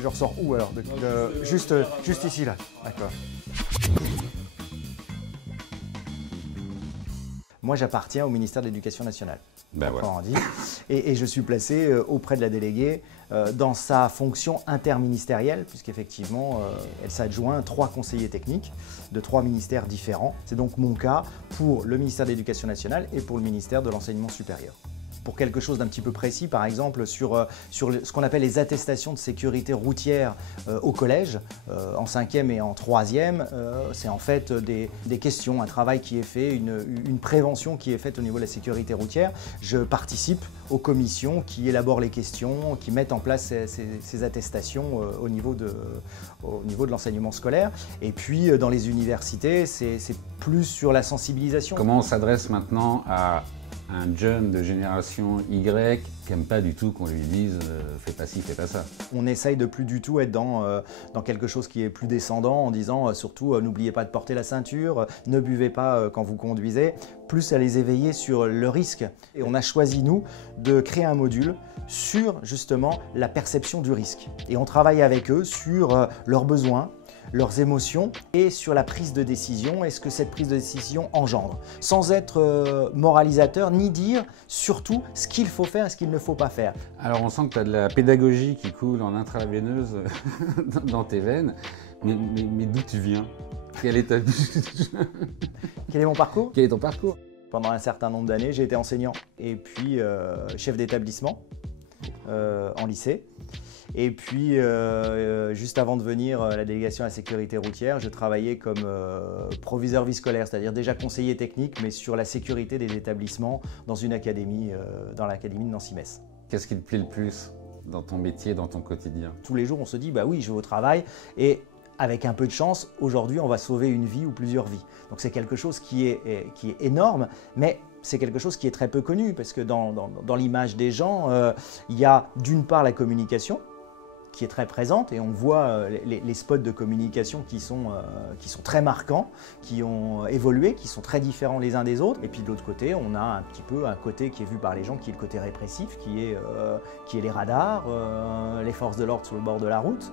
Je ressors où alors juste ici là. D'accord. Moi, j'appartiens au ministère de l'Éducation nationale. Ben voilà. On dit. Et je suis placé auprès de la déléguée dans sa fonction interministérielle, puisqu'effectivement, elle s'adjoint à 3 conseillers techniques de 3 ministères différents. C'est donc mon cas pour le ministère de l'Éducation nationale et pour le ministère de l'Enseignement supérieur. Pour quelque chose d'un petit peu précis, par exemple, sur ce qu'on appelle les attestations de sécurité routière au collège, en 5e et en 3e, c'est en fait des questions, un travail qui est fait, une prévention qui est faite au niveau de la sécurité routière. Je participe aux commissions qui élaborent les questions, qui mettent en place ces attestations au niveau de l'enseignement scolaire. Et puis, dans les universités, c'est plus sur la sensibilisation. Comment on s'adresse maintenant à un jeune de génération Y qui n'aime pas du tout qu'on lui dise fais pas ci, fais pas ça. On essaye de plus du tout être dans quelque chose qui est plus descendant en disant surtout n'oubliez pas de porter la ceinture, ne buvez pas quand vous conduisez, plus à les éveiller sur le risque. Et on a choisi nous de créer un module sur justement la perception du risque. Et on travaille avec eux sur leurs besoins, leurs émotions et sur la prise de décision et ce que cette prise de décision engendre. Sans être moralisateur ni dire surtout ce qu'il faut faire et ce qu'il ne faut pas faire. Alors on sent que tu as de la pédagogie qui coule en intraveineuse dans tes veines, mais d'où tu viens? Quel est Quel est mon parcours? Quel est ton parcours? Pendant un certain nombre d'années, j'ai été enseignant et puis chef d'établissement en lycée. Et puis, juste avant de venir à la délégation à la sécurité routière, je travaillais comme proviseur vie scolaire, c'est-à-dire déjà conseiller technique, mais sur la sécurité des établissements dans une académie, dans l'académie de Nancy-Metz. Qu'est-ce qui te plaît le plus dans ton métier, dans ton quotidien? Tous les jours, on se dit, bah oui, je vais au travail et avec un peu de chance, aujourd'hui, on va sauver une vie ou plusieurs vies. Donc c'est quelque chose qui est énorme, mais c'est quelque chose qui est très peu connu parce que dans l'image des gens, il y a d'une part la communication, qui est très présente et on voit les spots de communication qui sont très marquants, qui ont évolué, qui sont très différents les uns des autres. Et puis de l'autre côté, on a un petit peu un côté qui est vu par les gens, qui est le côté répressif, qui est les radars, les forces de l'ordre sur le bord de la route.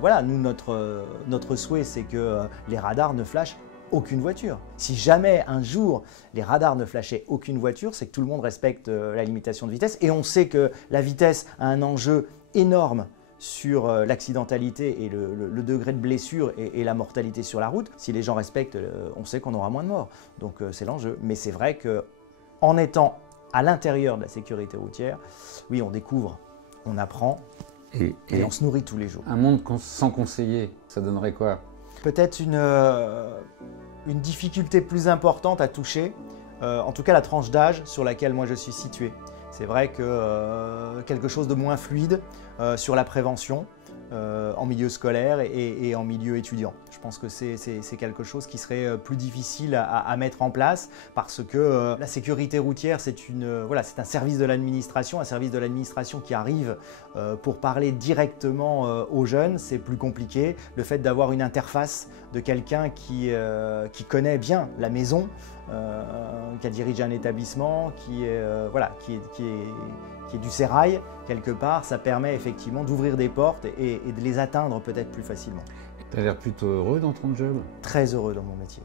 Voilà, nous, notre souhait, c'est que les radars ne flashent aucune voiture. Si jamais un jour les radars ne flashaient aucune voiture, c'est que tout le monde respecte la limitation de vitesse et on sait que la vitesse a un enjeu énorme sur l'accidentalité et le degré de blessure et la mortalité sur la route. Si les gens respectent, on sait qu'on aura moins de morts. Donc c'est l'enjeu. Mais c'est vrai qu'en étant à l'intérieur de la sécurité routière, oui, on découvre, on apprend et on se nourrit tous les jours. Un monde sans conseiller, ça donnerait quoi? Peut-être une difficulté plus importante à toucher, en tout cas la tranche d'âge sur laquelle moi je suis situé. C'est vrai que quelque chose de moins fluide sur la prévention en milieu scolaire et en milieu étudiant. Je pense que c'est quelque chose qui serait plus difficile à mettre en place parce que la sécurité routière, c'est un service de l'administration qui arrive pour parler directement aux jeunes, c'est plus compliqué. Le fait d'avoir une interface de quelqu'un qui connaît bien la maison, qui a dirigé un établissement, qui est du sérail quelque part, ça permet effectivement d'ouvrir des portes et de les atteindre peut-être plus facilement. Tu as l'air plutôt heureux dans ton job? Très heureux dans mon métier.